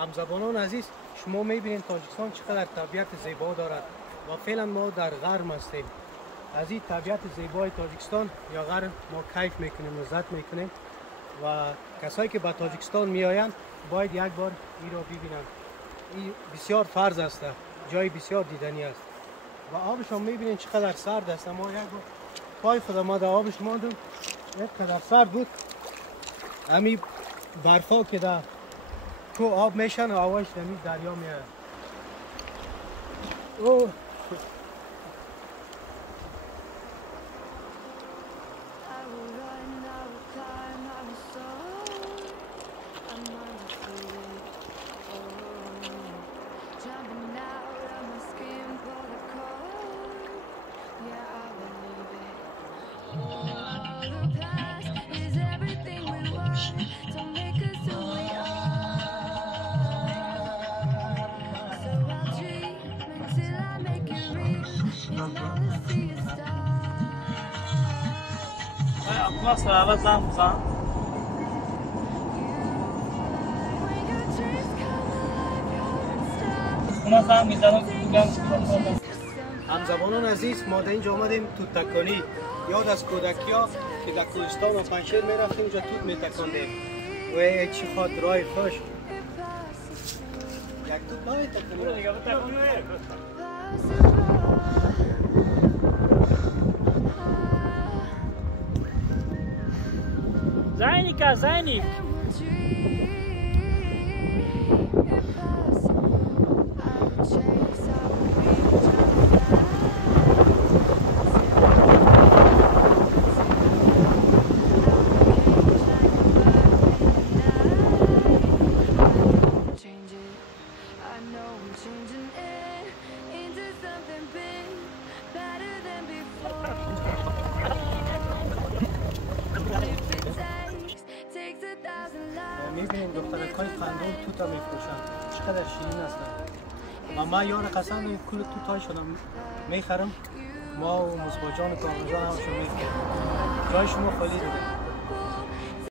همزبانان عزیز، شما میبینید تاجیکستان چقدر طبیعت زیبا دارد و فعلا ما در غرب هستیم. از این طبیعت زیبای تاجیکستان یا غرب ما کیف میکنیم، لذت میکنیم و کسایی که به تاجیکستان میآیند باید یک بار این را ببینند. این بسیار فرض است، جای بسیار دیدنی است و آبش هم میبینید چقدر سرد است. ما یک بار پای خود ما در آبش ماندم، اینقدر سرد بود. همین برفا که در تو آب میشن و هواش دمی دریا میاد. اوه همزبانان عزیز، ما در اینجا آمدیم توت تکانی. یاد از کودکی ها که در کوهستان و پنشیر می رفتیم اونجا توت می تکاندیم و چی خاطرهای خوش. یک توت نمی تکانی. زینی زینی میبینیم دخترکای خندون توتا میفروشن، چقدر شیرین هستن و من یار قسم کل توتای شدم میخرم. ما و مصباح جان و کامرجان همشون میخرم. جای شما خالی دیگه.